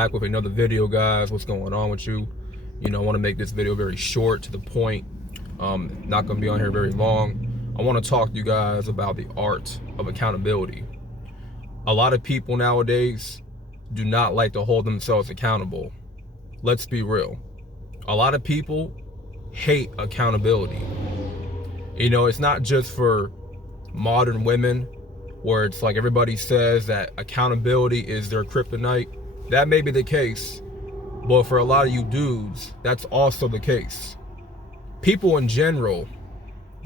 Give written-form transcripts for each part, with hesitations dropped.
Back with another video, guys. What's going on with you? I want to make this video very short, to the point. Not going to be on here very long. I want to talk to you guys about the art of accountability. A lot of people nowadays do not like to hold themselves accountable. Let's be real. A lot of people hate accountability. It's not just for modern women, where it's like everybody says that accountability is their kryptonite. That may be the case, but for a lot of you dudes, that's also the case. People in general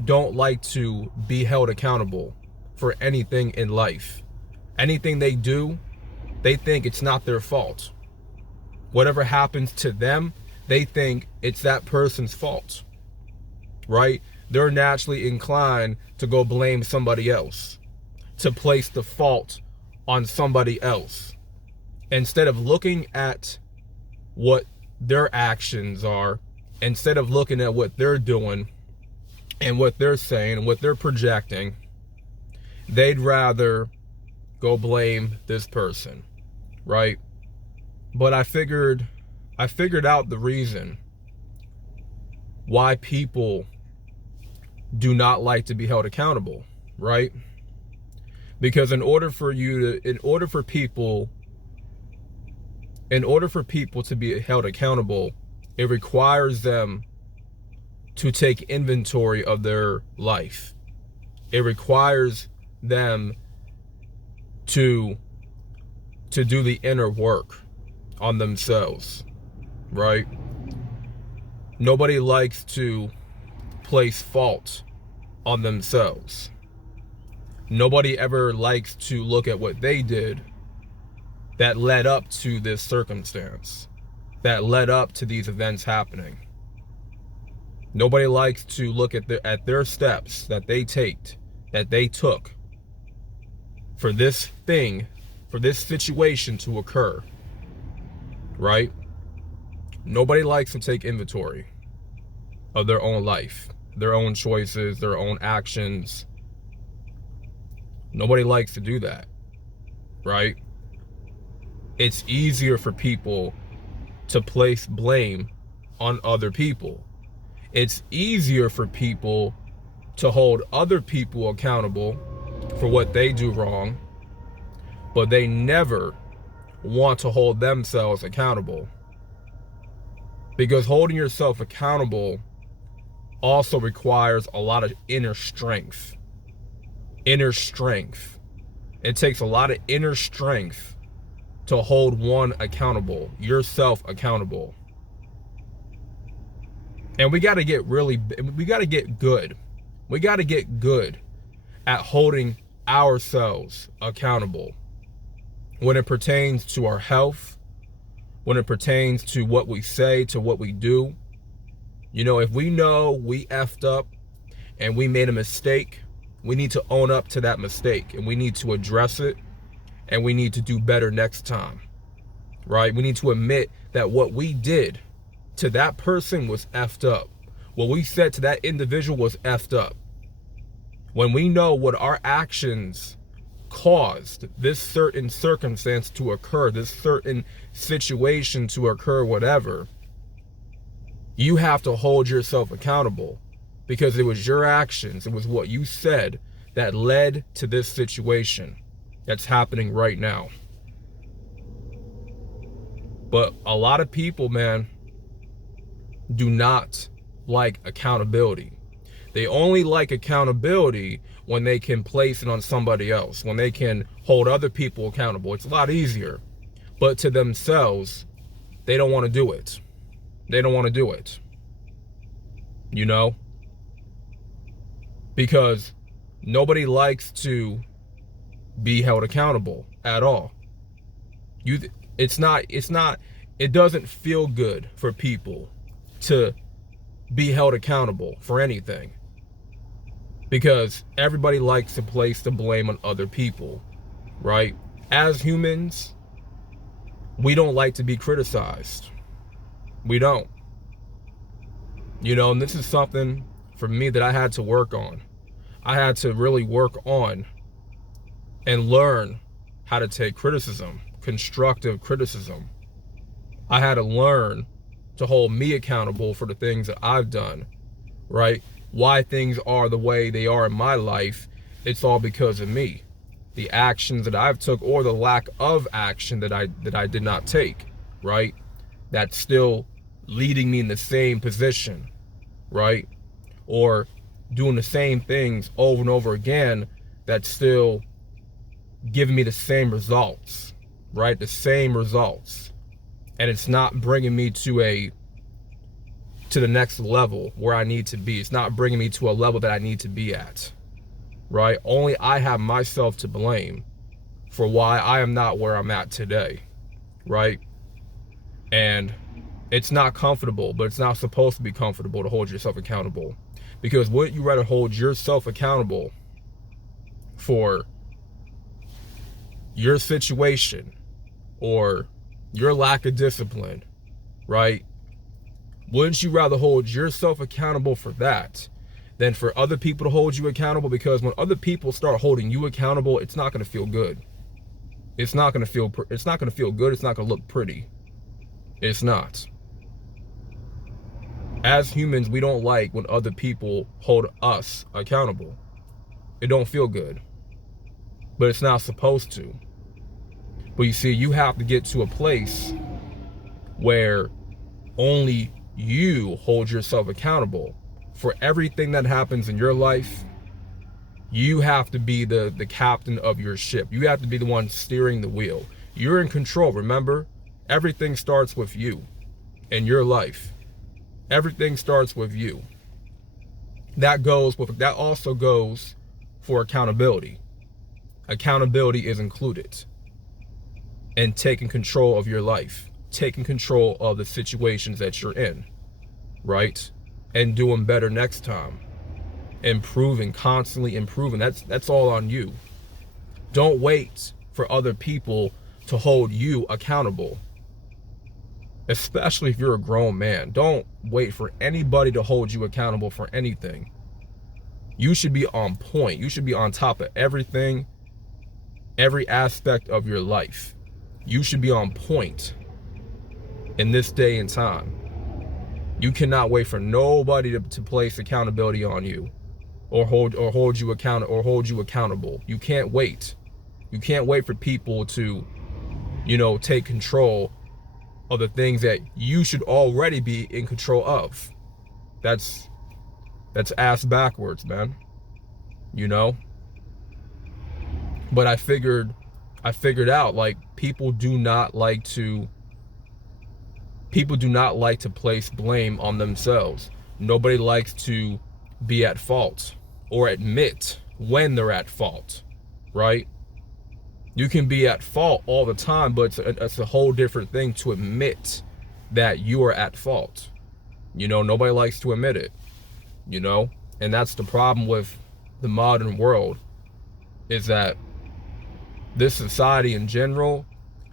don't like to be held accountable for anything in life. Anything they do, they think it's not their fault. Whatever happens to them, they think it's that person's fault, right? They're naturally inclined to go blame somebody else, to place the fault on somebody else, instead of looking at what their actions are, instead of looking at what they're doing and what they're saying and what they're projecting. They'd rather go blame this person, right? But I figured out the reason why people do not like to be held accountable, right? Because in order for people to be held accountable, it requires them to take inventory of their life. It requires them to do the inner work on themselves, right? Nobody likes to place fault on themselves. Nobody ever likes to look at what they did that led up to this circumstance, that led up to these events happening. Nobody likes to look at their steps that they took for this situation to occur, right? Nobody likes to take inventory of their own life, their own choices, their own actions. Nobody likes to do that, right? It's easier for people to place blame on other people. It's easier for people to hold other people accountable for what they do wrong, but they never want to hold themselves accountable. Because holding yourself accountable also requires a lot of inner strength. Inner strength. It takes a lot of inner strength to hold one accountable, yourself accountable. And we got to get good. We got to get good at holding ourselves accountable when it pertains to our health, when it pertains to what we say, to what we do. If we know we effed up and we made a mistake, we need to own up to that mistake, and we need to address it, and we need to do better next time, right? We need to admit that what we did to that person was effed up. What we said to that individual was effed up. When we know what our actions caused this certain circumstance to occur, this certain situation to occur, whatever, you have to hold yourself accountable, because it was your actions, it was what you said that led to this situation that's happening right now. But a lot of people, man, do not like accountability. They only like accountability when they can place it on somebody else, when they can hold other people accountable. It's a lot easier. But to themselves, they don't want to do it. They don't want to do it. Because nobody likes to be held accountable at all. It doesn't feel good for people to be held accountable for anything, because everybody likes to place the blame on other people, right? As humans, we don't like to be criticized. We don't. And this is something for me that I had to work on. I had to really work on and learn how to take criticism, constructive criticism, I had to learn to hold me accountable for the things that I've done, right? Why things are the way they are in my life, it's all because of me. The actions that I've took, or the lack of action that I did not take, right? That's still leading me in the same position, right? Or doing the same things over and over again, that's still giving me the same results, right? The same results. And it's not bringing me to the next level where I need to be. It's not bringing me to a level that I need to be at, right? Only I have myself to blame for why I am not where I'm at today, right? And it's not comfortable, but it's not supposed to be comfortable to hold yourself accountable. Because wouldn't you rather hold yourself accountable for your situation or your lack of discipline, right? Wouldn't you rather hold yourself accountable for that than for other people to hold you accountable? Because when other people start holding you accountable, it's not going to feel good. It's not going to feel good. It's not going to look pretty. It's not. As humans, we don't like when other people hold us accountable. It don't feel good. But it's not supposed to. But you see, you have to get to a place where only you hold yourself accountable for everything that happens in your life. You have to be the captain of your ship. You have to be the one steering the wheel. You're in control. Remember, everything starts with you in your life. Everything starts with you. That also goes for accountability. Accountability is included in taking control of your life, taking control of the situations that you're in, right? And doing better next time. Improving, constantly improving. That's all on you. Don't wait for other people to hold you accountable. Especially if you're a grown man. Don't wait for anybody to hold you accountable for anything. You should be on point. You should be on top of everything, every aspect of your life. You should be on point in this day and time. You cannot wait for nobody to place accountability on you or hold you accountable. You can't wait. You can't wait for people to, take control of the things that you should already be in control of. That's ass backwards, man. But I figured out, like, people do not like to place blame on themselves. Nobody likes to be at fault or admit when they're at fault, right? You can be at fault all the time, but it's a whole different thing to admit that you are at fault. Nobody likes to admit it, and that's the problem with the modern world, is that this society in general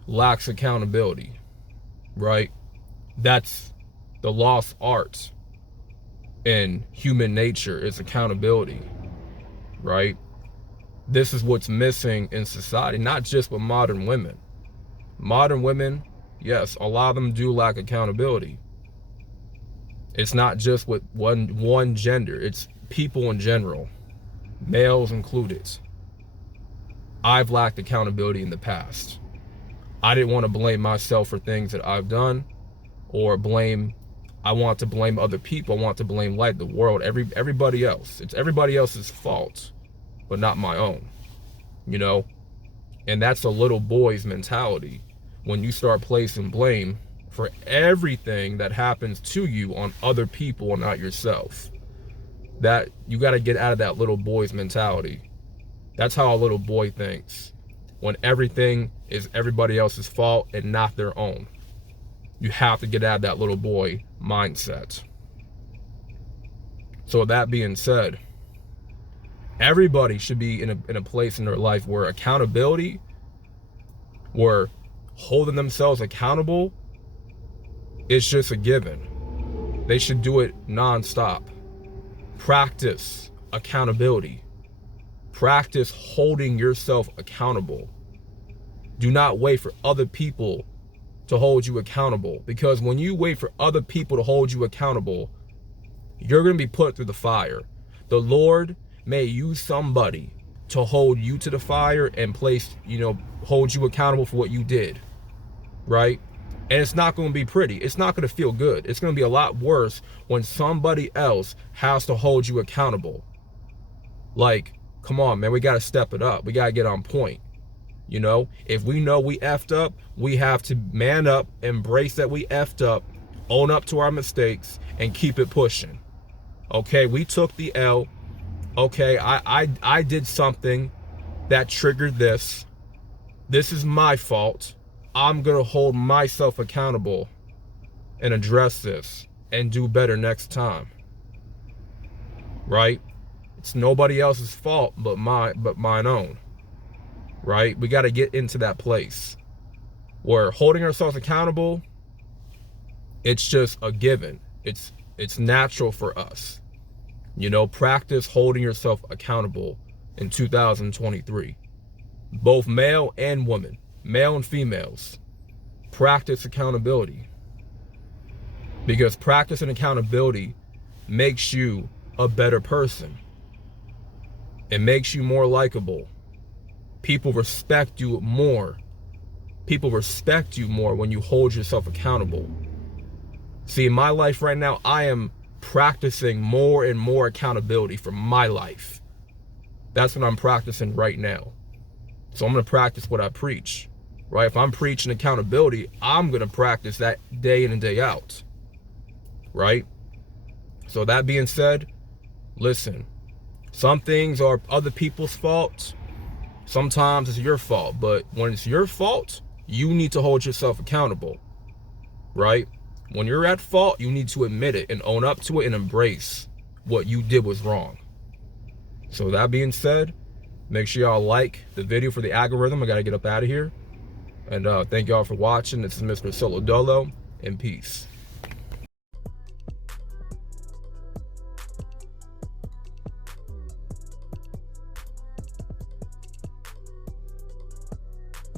lacks accountability, right? That's the lost art in human nature, is accountability, right? This is what's missing in society, not just with modern women. Modern women, yes, a lot of them do lack accountability. It's not just with one gender, it's people in general, males included. I've lacked accountability in the past. I didn't want to blame myself for things that I've done, or I want to blame other people. I want to blame life, the world, everybody else. It's everybody else's fault, but not my own, And that's a little boy's mentality. When you start placing blame for everything that happens to you on other people and not yourself, that you got to get out of that little boy's mentality. That's how a little boy thinks, when everything is everybody else's fault and not their own. You have to get out of that little boy mindset. So with that being said, everybody should be in a place in their life where accountability, where holding themselves accountable, is just a given. They should do it nonstop. Practice accountability. Practice holding yourself accountable. Do not wait for other people to hold you accountable. Because when you wait for other people to hold you accountable, you're going to be put through the fire. The Lord may use somebody to hold you to the fire and hold you accountable for what you did, right? And it's not going to be pretty. It's not going to feel good. It's going to be a lot worse when somebody else has to hold you accountable. Like, come on, man, we got to step it up. We got to get on point. If we know we effed up, we have to man up, embrace that we effed up, own up to our mistakes, and keep it pushing. Okay, we took the L. Okay, I did something that triggered this. This is my fault. I'm going to hold myself accountable and address this and do better next time. Right? It's nobody else's fault but mine own. Right? We got to get into that place where holding ourselves accountable, it's just a given. It's natural for us. Practice holding yourself accountable in 2023. Both male and women, male and females, practice accountability. Because practicing accountability makes you a better person. It makes you more likable. People respect you more. People respect you more when you hold yourself accountable. See, in my life right now, I am practicing more and more accountability for my life. That's what I'm practicing right now. So I'm going to practice what I preach, right? If I'm preaching accountability, I'm going to practice that day in and day out, right? So that being said, listen, some things are other people's fault. Sometimes it's your fault, but when it's your fault, you need to hold yourself accountable, right? When you're at fault, you need to admit it and own up to it and embrace what you did was wrong. So that being said, make sure y'all like the video for the algorithm. I got to get up out of here. And thank y'all for watching. This is Mr. Solo Dolo, and peace.